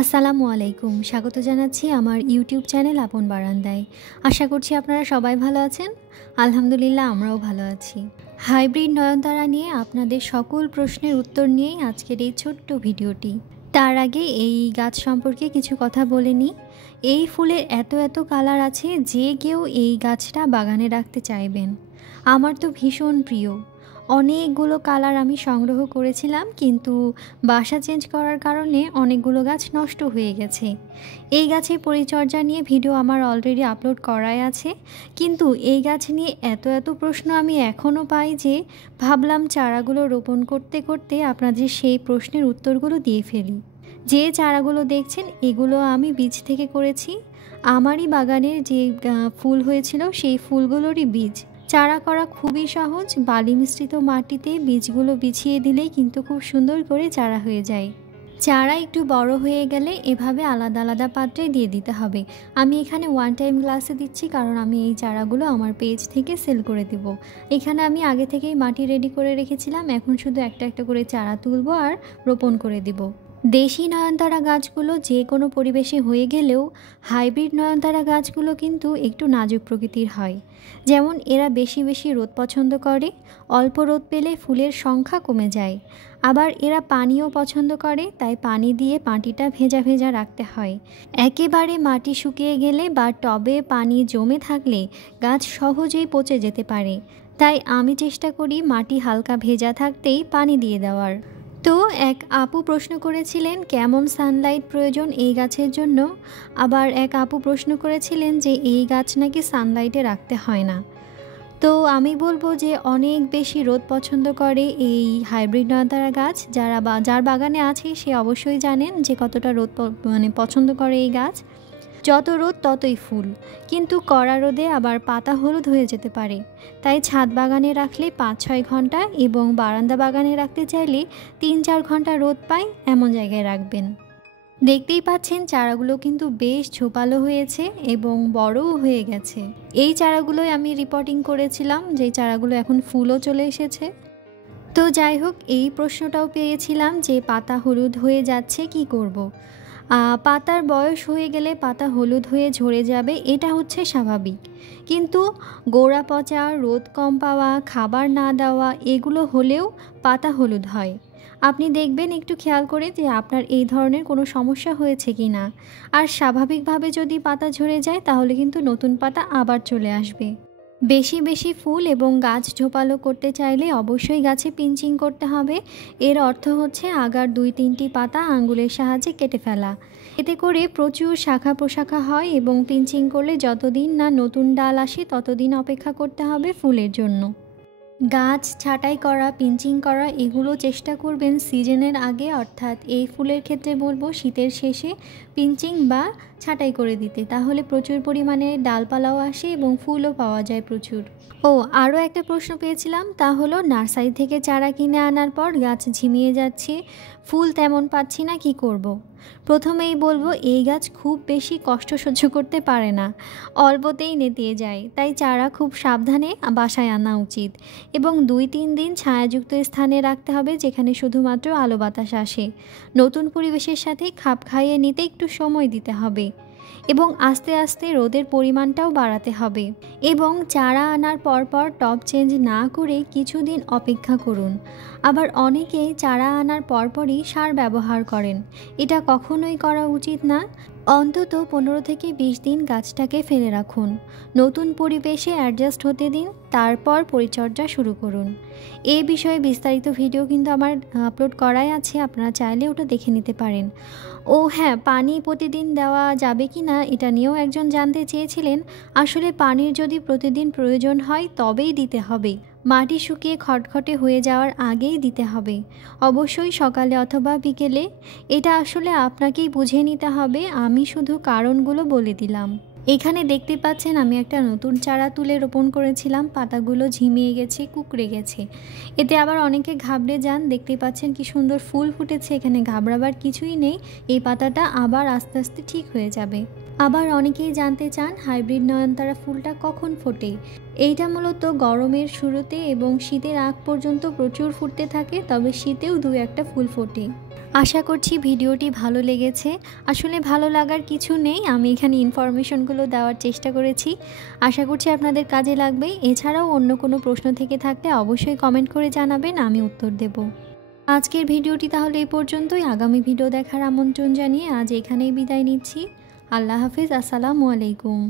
আসসালামু আলাইকুম। স্বাগত জানাচ্ছি আমার ইউটিউব চ্যানেল আপন বারান্দায়। আশা করছি আপনারা সবাই ভালো আছেন। আলহামদুলিল্লাহ আমরাও ভালো আছি। হাইব্রিড নয়নতারা নিয়ে আপনাদের সকল প্রশ্নের উত্তর নিয়েই আজকের এই ছোট্ট ভিডিওটি। তার আগে এই গাছ সম্পর্কে কিছু কথা বলে নিই। এই ফুলের এত কালার আছে যে কেউ এই গাছটা বাগানে রাখতে চাইবেন। আমার তো ভীষণ প্রিয়। অনেকগুলো কালার আমি সংগ্রহ করেছিলাম, কিন্তু বাসা চেঞ্জ করার কারণে অনেকগুলো গাছ নষ্ট হয়ে গেছে। এই গাছের পরিচর্যা নিয়ে ভিডিও আমার অলরেডি আপলোড করাই আছে, কিন্তু এই গাছ নিয়ে এত প্রশ্ন আমি এখনও পাই যে ভাবলাম চারাগুলো রোপণ করতে করতে আপনাদের সেই প্রশ্নের উত্তরগুলো দিয়ে ফেলি। যে চারাগুলো দেখছেন এগুলো আমি বীজ থেকে করেছি। আমারই বাগানের যে ফুল হয়েছিল সেই ফুলগুলোরই বীজ। চারা করা খুবই সহজ। বালি মিশ্রিত মাটিতে বীজগুলো বিছিয়ে দিলেই কিন্তু খুব সুন্দর করে চারা হয়ে যায়। চারা একটু বড় হয়ে গেলে এভাবে আলাদা আলাদা পাত্রে দিয়ে দিতে হবে। আমি এখানে ওয়ান টাইম গ্লাসে দিচ্ছি, কারণ আমি এই চারাগুলো আমার পেজ থেকে সেল করে দেব। এখানে আমি আগে থেকেই মাটি রেডি করে রেখেছিলাম, এখন শুধু একটা করে চারা তুলব আর রোপণ করে দেব। দেশি নয়নতারা গাছগুলো যে কোনো পরিবেশে হয়ে গেলেও হাইব্রিড নয়নতারা গাছগুলো কিন্তু একটু নাজুক প্রকৃতির হয়। যেমন এরা বেশি রোদ পছন্দ করে, অল্প রোদ পেলে ফুলের সংখ্যা কমে যায়। আবার এরা পানিও পছন্দ করে, তাই পানি দিয়ে মাটিটা ভেজা রাখতে হয়। একেবারে মাটি শুকিয়ে গেলে বা টবে পানি জমে থাকলে গাছ সহজেই পচে যেতে পারে। তাই আমি চেষ্টা করি মাটি হালকা ভেজা থাকতেই পানি দিয়ে দেওয়ার। তো এক আপু প্রশ্ন করেছিলেন কেমন সানলাইট প্রয়োজন এই গাছের জন্য। আবার এক আপু প্রশ্ন করেছিলেন যে এই গাছ নাকি সানলাইটে রাখতে হয় না। তো আমি বলবো যে অনেক বেশি রোদ পছন্দ করে এই হাইব্রিড নয়নতারা গাছ। যার বাগানে আছে সে অবশ্যই জানেন যে কতটা রোদ পছন্দ করে এই গাছ। যত রোদ ততই ফুল, কিন্তু কড়া রোদে আবার পাতা হলুদ হয়ে যেতে পারে। তাই ছাদ বাগানে রাখলে 5-6 ঘন্টা এবং বারান্দা বাগানে রাখতে চাইলে 3-4 ঘন্টা রোদ পায় এমন জায়গায় রাখবেন। দেখতেই পাচ্ছেন চারাগুলো কিন্তু বেশ ঝোপালো হয়েছে এবং বড়ও হয়ে গেছে। এই চারাগুলোই আমি রিপোর্টিং করেছিলাম, যে চারাগুলো এখন ফুলও চলে এসেছে। তো যাই হোক, এই প্রশ্নটাও পেয়েছিলাম যে পাতা হলুদ হয়ে যাচ্ছে কি করব। পাতার বয়স হয়ে গেলে পাতা হলুদ হয়ে ঝরে যাবে, এটা হচ্ছে স্বাভাবিক। কিন্তু গোড়া পচা, রোদ কম পাওয়া, খাবার না দেওয়া এগুলো হলেও পাতা হলুদ হয়। আপনি দেখবেন একটু খেয়াল করে যে আপনার এই ধরনের কোনো সমস্যা হয়েছে কি না। আর স্বাভাবিকভাবে যদি পাতা ঝরে যায় তাহলে কিন্তু নতুন পাতা আবার চলে আসবে। বেশি ফুল এবং গাছ ঝোপালো করতে চাইলে অবশ্যই গাছে পিঞ্চিং করতে হবে। এর অর্থ হচ্ছে আগার 2-3টি পাতা আঙ্গুলের সাহায্যে কেটে ফেলা। এতে করে প্রচুর শাখা প্রশাখা হয় এবং পিঞ্চিং করলে যতদিন না নতুন ডাল আসে ততদিন অপেক্ষা করতে হবে ফুলের জন্য। গাছ ছাঁটাই করা, পিঞ্চিং করা এগুলো চেষ্টা করবেন সিজনের আগে, অর্থাৎ এই ফুলের ক্ষেত্রে বলবো শীতের শেষে পিঞ্চিং বা ছাঁটাই করে দিতে। তাহলে প্রচুর পরিমাণে ডালপালাও আসে এবং ফুলও পাওয়া যায় প্রচুর। আরও একটা প্রশ্ন পেয়েছিলাম, তা হলো নার্সারি থেকে চারা কিনে আনার পর গাছ ঝিমিয়ে যাচ্ছে, ফুল তেমন পাচ্ছি না, কি করব। প্রথমেই বলবো এই গাছ খুব বেশি কষ্ট সহ্য করতে পারে না, অল্পতেই নেতিয়ে যায়। তাই চারা খুব সাবধানে বাসায় আনা উচিত এবং 2-3 দিন ছায়াযুক্ত স্থানে রাখতে হবে, যেখানে শুধুমাত্র আলো বাতাস আসে। নতুন পরিবেশের সাথে খাপ খাইয়ে নিতে একটু সময় দিতে হবে এবং আস্তে আস্তে রোদের পরিমাণটাও বাড়াতে হবে। এবং চারা আনার পর টব চেঞ্জ না করে কিছুদিন অপেক্ষা করুন। আবার অনেকেই চারা আনার পরই সার ব্যবহার করেন, এটা কখনোই করা উচিত না। অন্তত 15 থেকে 20 দিন গাছটাকে ফেলে রাখুন, নতুন পরিবেশে অ্যাডজাস্ট হতে দিন, তারপর পরিচর্যা শুরু করুন। এই বিষয়ে বিস্তারিত ভিডিও কিন্তু আমার আপলোড করাই আছে, আপনারা চাইলে ওটা দেখে নিতে পারেন। হ্যাঁ, পানি প্রতিদিন দেওয়া যাবে কি না এটা নিয়েও একজন জানতে চেয়েছিলেন। আসলে পানির যদি প্রতিদিন প্রয়োজন হয় তবেই দিতে হবে, মাটি শুকিয়ে খটখটে হয়ে যাওয়ার আগেই দিতে হবে, অবশ্যই সকালে অথবা বিকেলে। এটা আসলে আপনাকেই বুঝে নিতে হবে, আমি শুধু কারণগুলো বলে দিলাম। এখানে দেখতে পাচ্ছেন আমি একটা নতুন চারা তুলে রোপণ করেছিলাম, পাতাগুলো ঝিমিয়ে গেছে, কুঁকড়ে গেছে। এতে আবার অনেকে ঘাবড়ে যান। দেখতে পাচ্ছেন কি সুন্দর ফুল ফুটেছে, এখানে ঘাবড়াবার কিছুই নেই। এই পাতাটা আবার আস্তে আস্তে ঠিক হয়ে যাবে। আবার অনেকেই জানতে চান হাইব্রিড নয়নতারা ফুলটা কখন ফোটে। এইটা মূলত গরমের শুরুতে এবং শীতের আগ পর্যন্ত প্রচুর ফুটতে থাকে, তবে শীতেও দু একটা ফুল ফোটে। আশা করছি ভিডিওটি ভালো লেগেছে। আসলে ভালো লাগার কিছু নেই, আমি এখানে ইনফরমেশনগুলো দেওয়ার চেষ্টা করেছি। আশা করছি আপনাদের কাজে লাগবে। এছাড়াও অন্য কোনো প্রশ্ন থেকে থাকলে অবশ্যই কমেন্ট করে জানাবেন, আমি উত্তর দেব। আজকের ভিডিওটি তাহলে এই পর্যন্তই। আগামী ভিডিও দেখার আমন্ত্রণ জানিয়ে আজ এখানেই বিদায় নিচ্ছি। আল্লাহ হাফিজ। আসসালামু আলাইকুম।